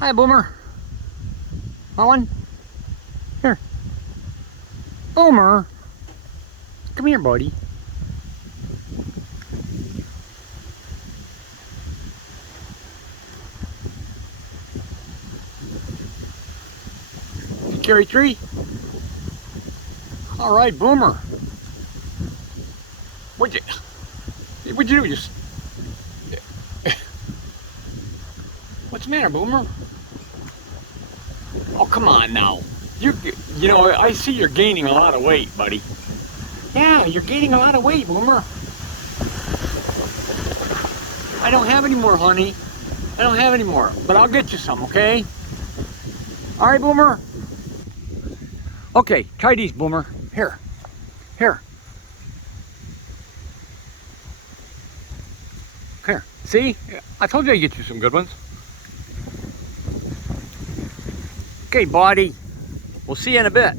Hi, Boomer. Want one? Here. Boomer. Come here, buddy. You carry three? All right, Boomer. What'd you do? Just what's the matter, Boomer? Oh, come on now. You know, I see you're gaining a lot of weight, buddy. Yeah, you're gaining a lot of weight, Boomer. I don't have any more, honey. I don't have any more, but I'll get you some, okay? All right, Boomer? Okay, try these, Boomer. Here. Here. Here. See? I told you I'd get you some good ones. Okay, buddy. We'll see you in a bit.